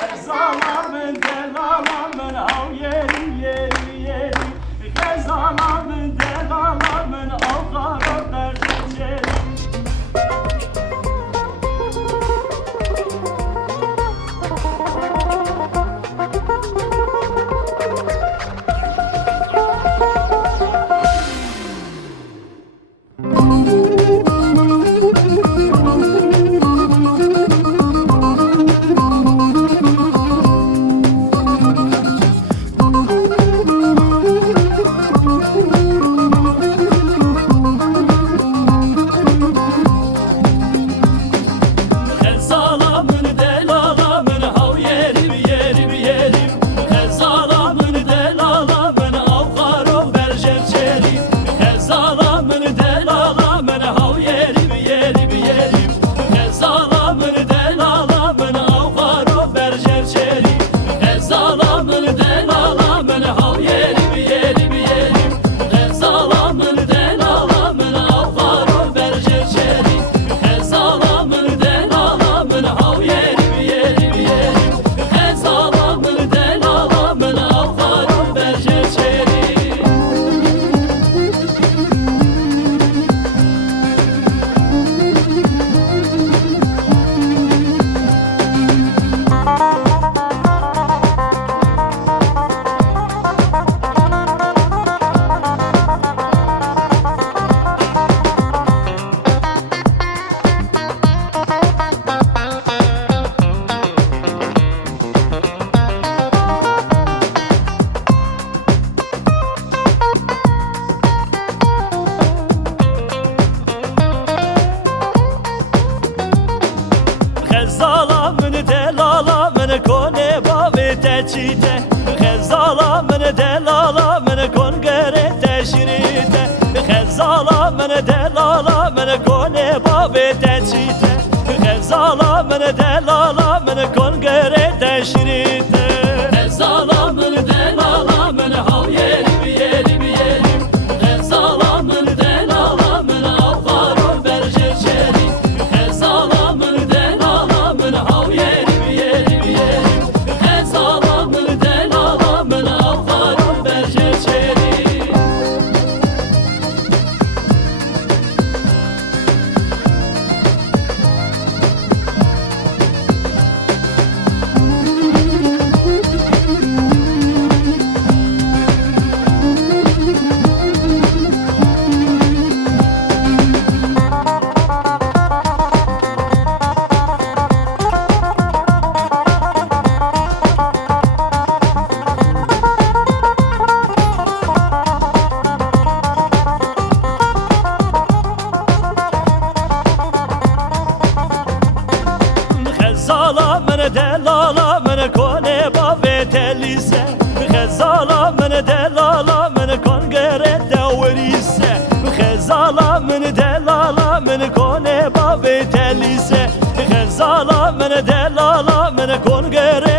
Gezalamın delalamın av yerim yerim yerim. Gezalamın delalamın av kara berden yerim. Kone bave teçite, Khezala men delala men kongere teşrite, Khezala men delala men kone bave teçite, Khezala men delala men kongere teşrite, Khezala men delala men hav yerim yerim yerim, Khezala men delala men avkaro berjeçeri, Khezala men delala men hav yerim delala men kone bave telise, Khezala men delala men kongere teorise, Khezala men delala men kone bave telise, Khezala men delala men kongere